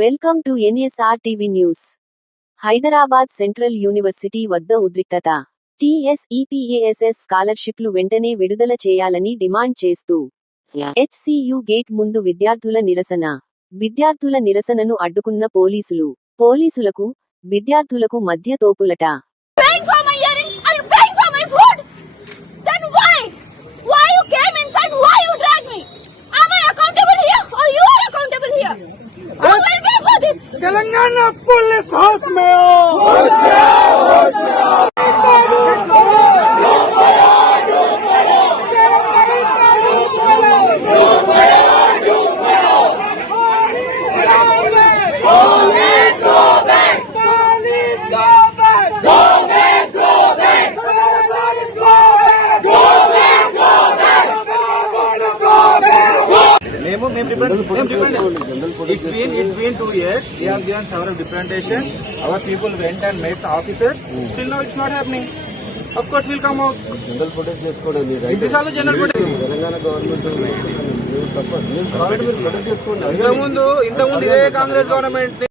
Welcome to NSR TV news. Hyderabad Central University వద్ద ఉద్రిక్తత. టీఎస్ఈపీఏఎస్ఎస్ స్కాలర్షిప్లు వెంటనే విడుదల చేయాలని డిమాండ్ చేస్తూ హెచ్సియు గేట్ ముందు విద్యార్థుల నిరసన. విద్యార్థుల నిరసనను అడ్డుకున్న పోలీసులు. పోలీసులకు విద్యార్థులకు మధ్య తోపులట. तेलंगाना पुलिस होश में हो మేము మేము two years. We have given several representation. Our people went and met the officers. Still now it's not happening. Of course we'll come out. General protect చేసుకోవడం protest. తెలంగాణ గవర్నమెంట్ తప్ప ఇంతకుముందు ఇంతకుముందు ఇదే కాంగ్రెస్ గవర్నమెంట్